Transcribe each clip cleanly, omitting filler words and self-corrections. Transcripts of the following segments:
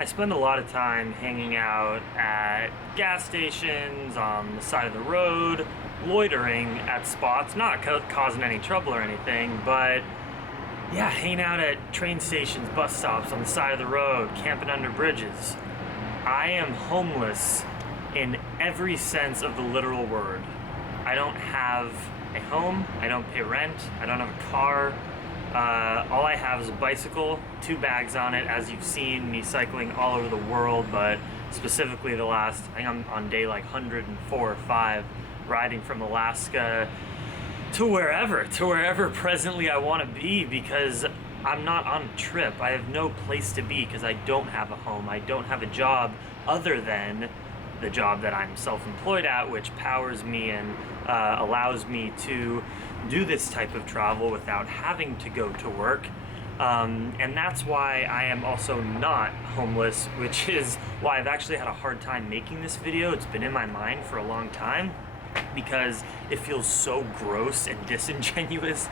I spend a lot of time hanging out at gas stations, on the side of the road, loitering at spots, not causing any trouble or anything, but yeah, hanging out at train stations, bus stops, on the side of the road, camping under bridges. I am homeless in every sense of the literal word. I don't have a home, I don't pay rent, I don't have a car. All I have is a bicycle, 2 bags on it, as you've seen me cycling all over the world, but specifically the last, I think I'm on day like 104 or 5, riding from Alaska to wherever presently I want to be, because I'm not on a trip. I have no place to be because I don't have a home. I don't have a job other than the job that I'm self-employed at, which powers me and allows me to do this type of travel without having to go to work. And that's why I am also not homeless, which is why I've actually had a hard time making this video. It's been in my mind for a long time, because it feels so gross and disingenuous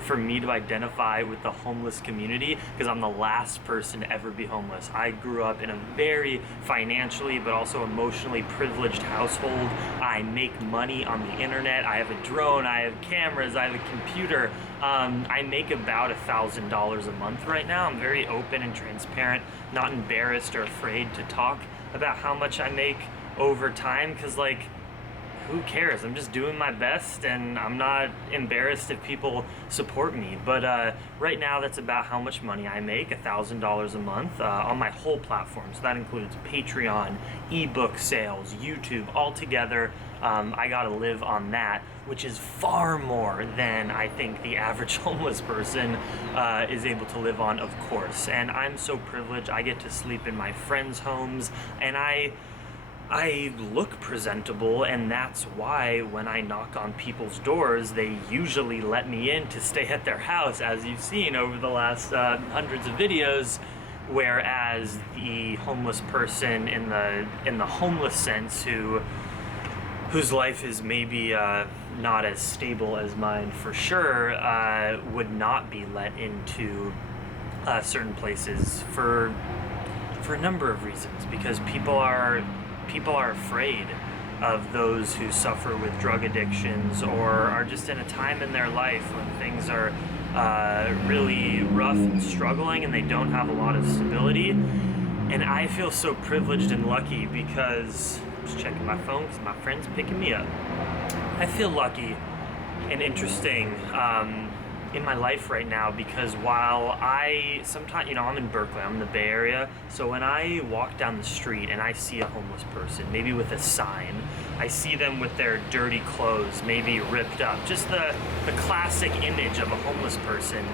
for me to identify with the homeless community, because I'm the last person to ever be homeless. I grew up in a very financially but also emotionally privileged household. I make money on the internet. I have a drone, I have cameras, I have a computer. I make about $1,000 a month right now. I'm very open and transparent, not embarrassed or afraid to talk about how much I make over time, because like, who cares? I'm just doing my best, and I'm not embarrassed if people support me. But right now, that's about how much money I make, $1,000 a month on my whole platform. So that includes Patreon, ebook sales, YouTube, all together. I gotta live on that, which is far more than I think the average homeless person is able to live on, of course. And I'm so privileged. I get to sleep in my friends' homes, and I look presentable, and that's why when I knock on people's doors, they usually let me in to stay at their house, as you've seen over the last hundreds of videos. Whereas the homeless person in the homeless sense, whose life is maybe not as stable as mine for sure, would not be let into certain places for a number of reasons, because people are afraid of those who suffer with drug addictions, or are just in a time in their life when things are really rough and struggling, and they don't have a lot of stability. And I feel so privileged and lucky, because I'm just checking my phone because my friend's picking me up. I feel lucky and interesting in my life right now, because while sometimes, I'm in Berkeley, I'm in the Bay Area, so when I walk down the street and I see a homeless person, maybe with a sign, I see them with their dirty clothes, maybe ripped up, just the classic image of a homeless person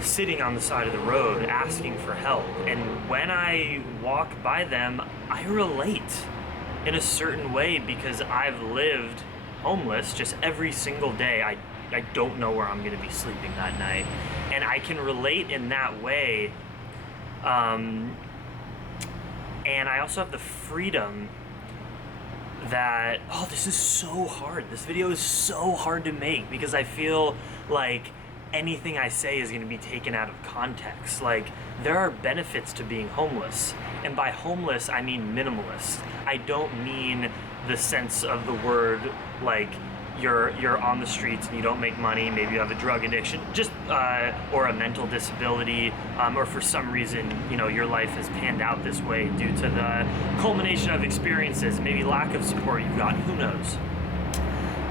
sitting on the side of the road asking for help. And when I walk by them, I relate in a certain way, because I've lived homeless just every single day. I don't know where I'm going to be sleeping that night, and I can relate in that way. And I also have the freedom that, this is so hard. This video is so hard to make, because I feel like anything I say is going to be taken out of context. Like, there are benefits to being homeless, and by homeless I mean minimalist. I don't mean the sense of the word like you're on the streets and you don't make money, maybe you have a drug addiction, just or a mental disability, or for some reason, your life has panned out this way due to the culmination of experiences, maybe lack of support you've got, who knows.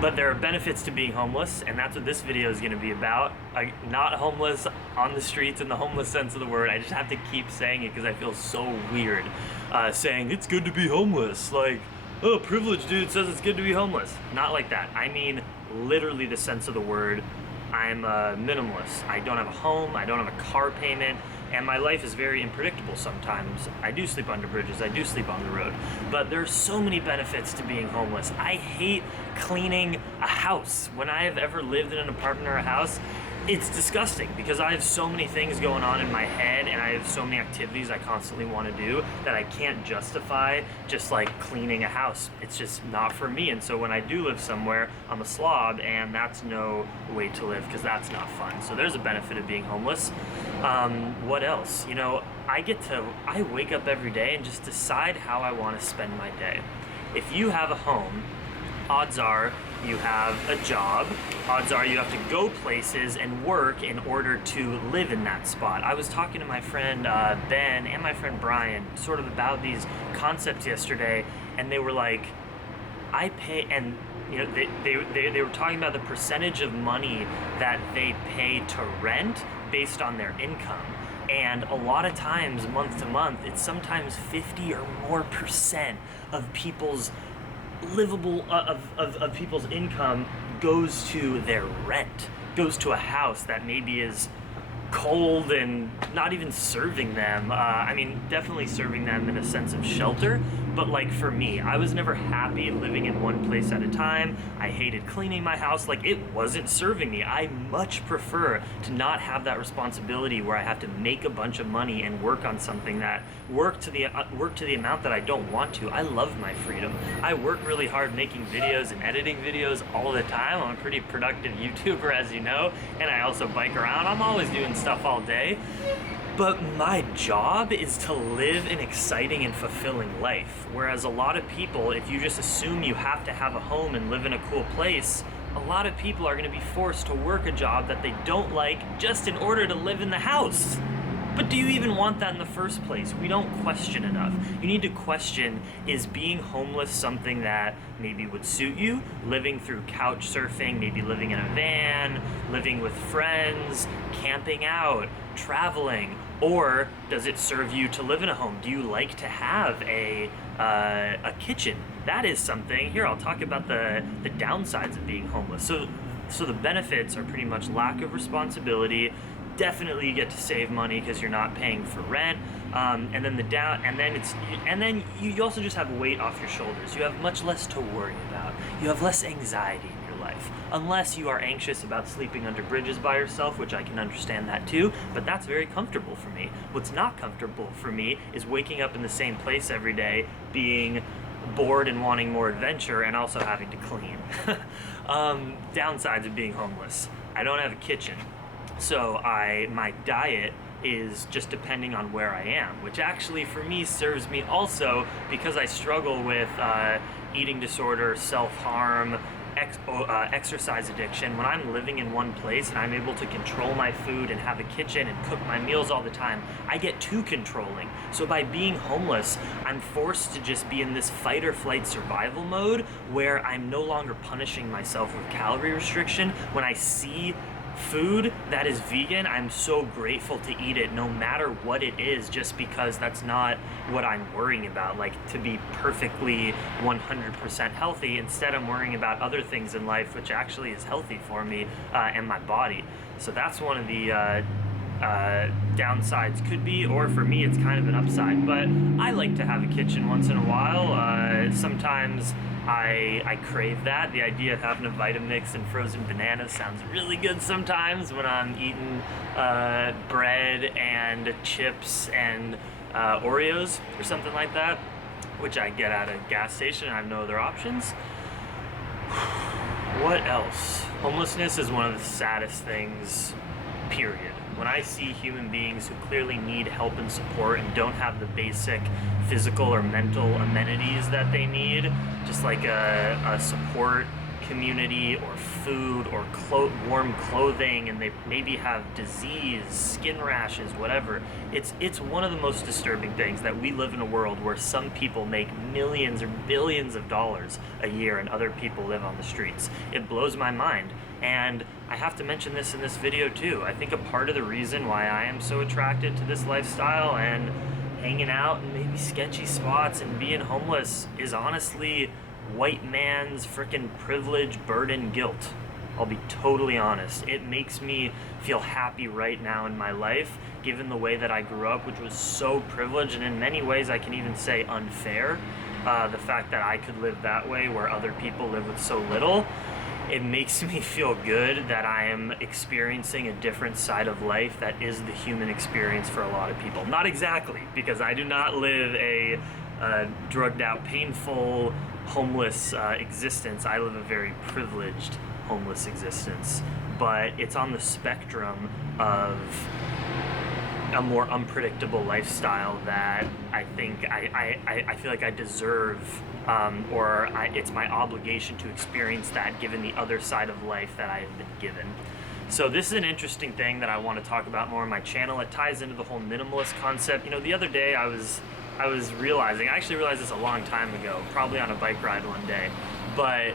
But there are benefits to being homeless, and that's what this video is going to be about. I'm not homeless on the streets in the homeless sense of the word. I just have to keep saying it because I feel so weird saying it's good to be homeless. Like, oh, privileged dude says it's good to be homeless. Not like that. I mean literally the sense of the word. I'm a minimalist. I don't have a home, I don't have a car payment, and my life is very unpredictable sometimes. I do sleep under bridges, I do sleep on the road, but there's so many benefits to being homeless. I hate cleaning a house. When I have ever lived in an apartment or a house, it's disgusting, because I have so many things going on in my head, and I have so many activities I constantly want to do that I can't justify just like cleaning a house. It's just not for me. And so when I do live somewhere, I'm a slob, and that's no way to live, because that's not fun. So there's a benefit of being homeless. What else? I wake up every day and just decide how I want to spend my day. If you have a home, odds are you have a job. Odds are you have to go places and work in order to live in that spot. I was talking to my friend Ben and my friend Brian sort of about these concepts yesterday, and they were like, I pay, and they were talking about the percentage of money that they pay to rent based on their income. And a lot of times, month to month, it's sometimes 50 or more percent of people's livable of people's income goes to their rent, goes to a house that maybe is cold and not even serving them. Definitely serving them in a sense of shelter, but like for me, I was never happy living in one place at a time. I hated cleaning my house. Like, it wasn't serving me. I much prefer to not have that responsibility where I have to make a bunch of money and work on something that work to the amount that I don't want to. I love my freedom. I work really hard making videos and editing videos all the time. I'm a pretty productive YouTuber, as you know, and I also bike around. I'm always doing stuff all day. But my job is to live an exciting and fulfilling life. Whereas a lot of people, if you just assume you have to have a home and live in a cool place, a lot of people are going to be forced to work a job that they don't like just in order to live in the house. But do you even want that in the first place? We don't question enough. You need to question, is being homeless something that maybe would suit you? Living through couch surfing, maybe living in a van, living with friends, camping out, traveling, or does it serve you to live in a home? Do you like to have a kitchen? That is something. Here, I'll talk about the downsides of being homeless. So the benefits are pretty much lack of responsibility. Definitely you get to save money because you're not paying for rent, and then you also just have weight off your shoulders. You have much less to worry about. You have less anxiety in your life, unless you are anxious about sleeping under bridges by yourself, which I can understand that too, but that's very comfortable for me. What's not comfortable for me is waking up in the same place every day, being bored and wanting more adventure, and also having to clean. Downsides of being homeless: I don't have a kitchen. So my diet is just depending on where I am, which actually for me serves me also because I struggle with eating disorder, self-harm, exercise addiction. When I'm living in one place and I'm able to control my food and have a kitchen and cook my meals all the time, I get too controlling. So by being homeless, I'm forced to just be in this fight or flight survival mode where I'm no longer punishing myself with calorie restriction. When I see food that is vegan, I'm so grateful to eat it no matter what it is, just because that's not what I'm worrying about, like to be perfectly 100% healthy. Instead, I'm worrying about other things in life, which actually is healthy for me and my body. So that's one of the downsides could be, or for me it's kind of an upside. But I like to have a kitchen once in a while. Sometimes I crave that. The idea of having a Vitamix and frozen bananas sounds really good sometimes when I'm eating bread and chips and Oreos or something like that, which I get at a gas station and I have no other options. What else? Homelessness is one of the saddest things, period. When I see human beings who clearly need help and support and don't have the basic physical or mental amenities that they need, just like a support community or food or warm clothing, and they maybe have disease, skin rashes, whatever, it's one of the most disturbing things that we live in a world where some people make millions or billions of dollars a year and other people live on the streets. It blows my mind. And I have to mention this in this video too. I think a part of the reason why I am so attracted to this lifestyle and hanging out in maybe sketchy spots and being homeless is honestly white man's frickin' privilege, burden, guilt. I'll be totally honest. It makes me feel happy right now in my life, given the way that I grew up, which was so privileged, and in many ways I can even say unfair. The fact that I could live that way where other people live with so little. It makes me feel good that I am experiencing a different side of life that is the human experience for a lot of people. Not exactly, because I do not live a drugged out, painful, homeless existence. I live a very privileged homeless existence. But it's on the spectrum of a more unpredictable lifestyle that I think I feel like I deserve, it's my obligation to experience that given the other side of life that I have been given. So this is an interesting thing that I want to talk about more on my channel. It ties into the whole minimalist concept. You know, the other day I was realizing, I actually realized this a long time ago, probably on a bike ride one day, but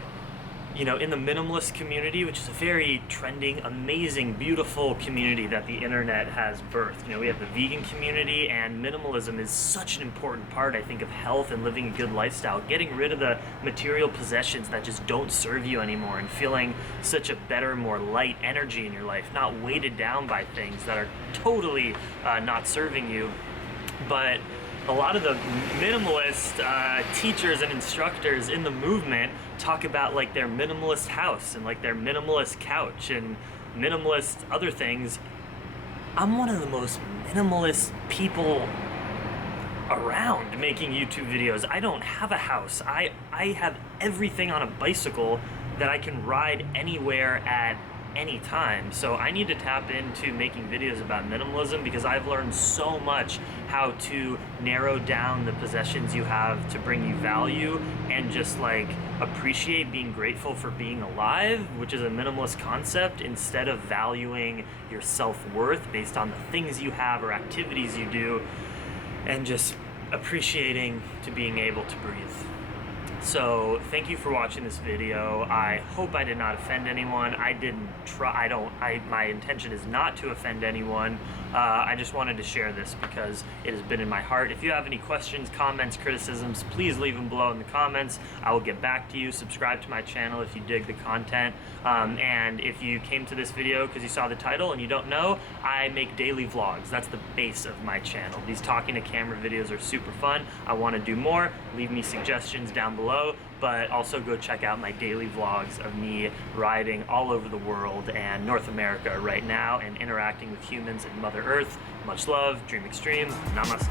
you know, in the minimalist community, which is a very trending, amazing, beautiful community that the internet has birthed. You know, we have the vegan community, and minimalism is such an important part, I think, of health and living a good lifestyle. Getting rid of the material possessions that just don't serve you anymore, and feeling such a better, more light energy in your life, not weighted down by things that are totally not serving you. But a lot of the minimalist teachers and instructors in the movement talk about like their minimalist house and like their minimalist couch and minimalist other things. I'm one of the most minimalist people around making YouTube videos. I don't have a house. I have everything on a bicycle that I can ride anywhere at any time. So I need to tap into making videos about minimalism because I've learned so much how to narrow down the possessions you have to bring you value and just like appreciate being grateful for being alive, which is a minimalist concept, instead of valuing your self-worth based on the things you have or activities you do, and just appreciating to being able to breathe. So thank you for watching this video. I hope I did not offend anyone. I didn't try, my intention is not to offend anyone. I just wanted to share this because it has been in my heart. If you have any questions, comments, criticisms, please leave them below in the comments. I will get back to you. Subscribe to my channel if you dig the content. And if you came to this video because you saw the title and you don't know, I make daily vlogs. That's the base of my channel. These talking to camera videos are super fun. I want to do more. Leave me suggestions down below, but also go check out my daily vlogs of me riding all over the world and North America right now and interacting with humans and Mother Earth. Much love, dream extreme, namaste.